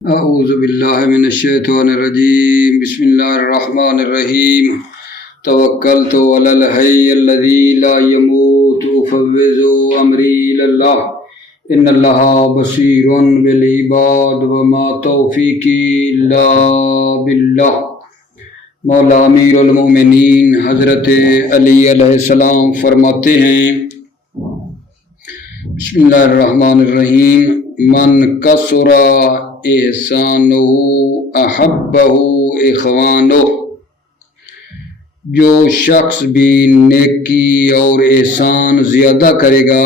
اعوذ باللہ من الشیطان الرجیم بسم اللہ الرحمن الرحیم توکلت علی الحی الذی لا یموت افوض امری الی اللہ ان اللہ بصیر بالعباد وما توفیقی الا باللہ۔ مولا امیر المومنین حضرت علی علیہ السلام فرماتے ہیں، بسم اللہ الرحمن الرحیم، من کثر احسانہ احبہ اخوانہ، جو شخص بھی نیکی اور احسان زیادہ کرے گا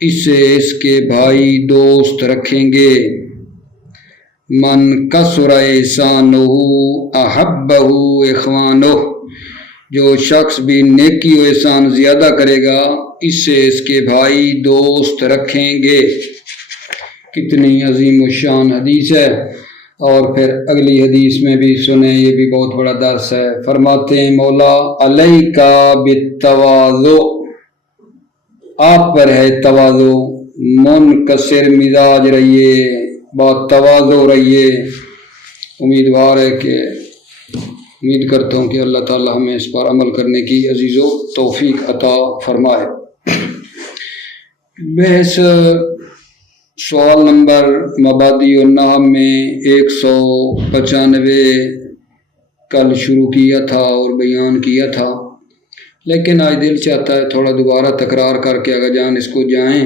اسے اس کے بھائی دوست رکھیں گے۔ من کثر احسانہ احبہ اخوانہ، جو شخص بھی نیکی و احسان زیادہ کرے گا اس سے اس کے بھائی دوست رکھیں گے۔ کتنی عظیم و شان حدیث ہے، اور پھر اگلی حدیث میں بھی سنیں، یہ بھی بہت بڑا درس ہے۔ فرماتے ہیں مولا، علیکا بالتواضع، آپ پر ہے تواضع، منکسر مزاج رہیے، بہت تواضع رہیے۔ امید کرتا ہوں کہ اللہ تعالی ہمیں اس پر عمل کرنے کی عزیز و توفیق عطا فرمائے۔ بحث سوال نمبر مبادی النعم میں 195 کل شروع کیا تھا اور بیان کیا تھا، لیکن آج دل چاہتا ہے تھوڑا دوبارہ تکرار کر کے اگر جان اس کو جائیں،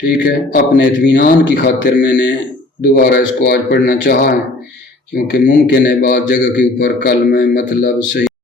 ٹھیک ہے۔ اپنے اطمینان کی خاطر میں نے دوبارہ اس کو آج پڑھنا چاہا ہے، کیونکہ ممکن ہے بعض جگہ کے اوپر کل میں مطلب صحیح